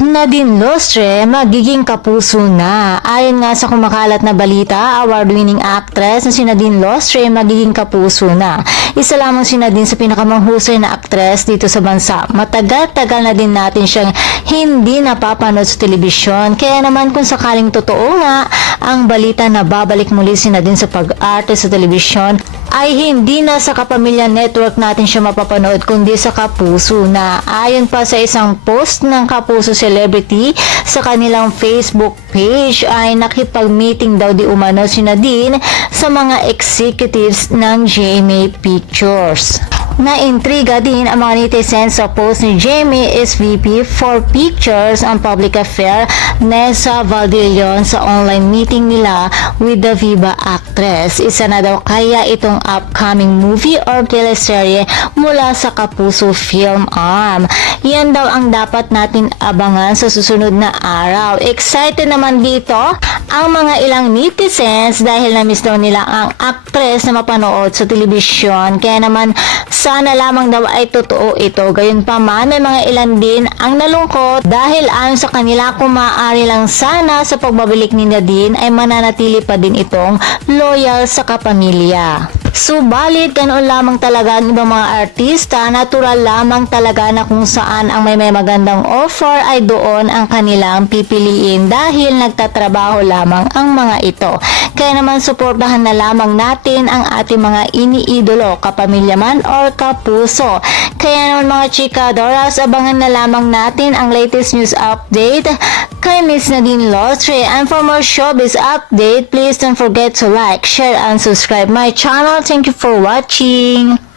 Nadine Lustre magiging kapuso na. Ayon nga sa kumakalat na balita, award-winning actress na si Nadine Lustre magiging kapuso na. Isa lamang si Nadine sa pinakamahusay na actress dito sa bansa. Matagal-tagal na din natin siyang hindi napapanood sa telebisyon. Kaya naman kung sakaling totoo nga ang balita na babalik muli si Nadine sa pag-arte sa telebisyon, ay hindi na sa Kapamilya Network natin siya mapapanood kundi sa Kapuso na. Ayon pa sa isang post ng Kapuso celebrity sa kanilang Facebook page ay nakipag-meeting daw di umano si Nadine sa mga executives ng GMA Pictures. Naintriga din ang mga netizens sa post ni GMA SVP for Pictures and Public Affairs Nessa Valdillon sa online meeting nila with the Viva actress. Isa na daw kaya itong upcoming movie or teleserye mula sa Kapuso Film Arm. Yan daw ang dapat natin abangan sa susunod na araw. Excited naman dito ang mga ilang netizens dahil na-miss daw nila ang actress na mapanood sa telebisyon. Kaya naman sana lamang daw ay totoo ito. Gayon pa man, may mga ilan din ang nalungkot dahil ayon sa kanila kung maaari lang sana sa pagbabalik ni Nadine ay mananatili pa din itong loyal sa kapamilya. Subalit, ganoon lamang talaga ang ibang mga artista, natural lamang talaga na kung saan ang may magandang offer ay doon ang kanilang pipiliin dahil nagtatrabaho lamang ang mga ito. Kaya naman suportahan na lamang natin ang ating mga iniidolo, kapamilya man or kapuso. Kaya naman mga chikadoras, abangan na lamang natin ang latest news update kay Miss Nadine Lustre. And for more showbiz update, please don't forget to like, share, and subscribe my channel. Thank you for watching.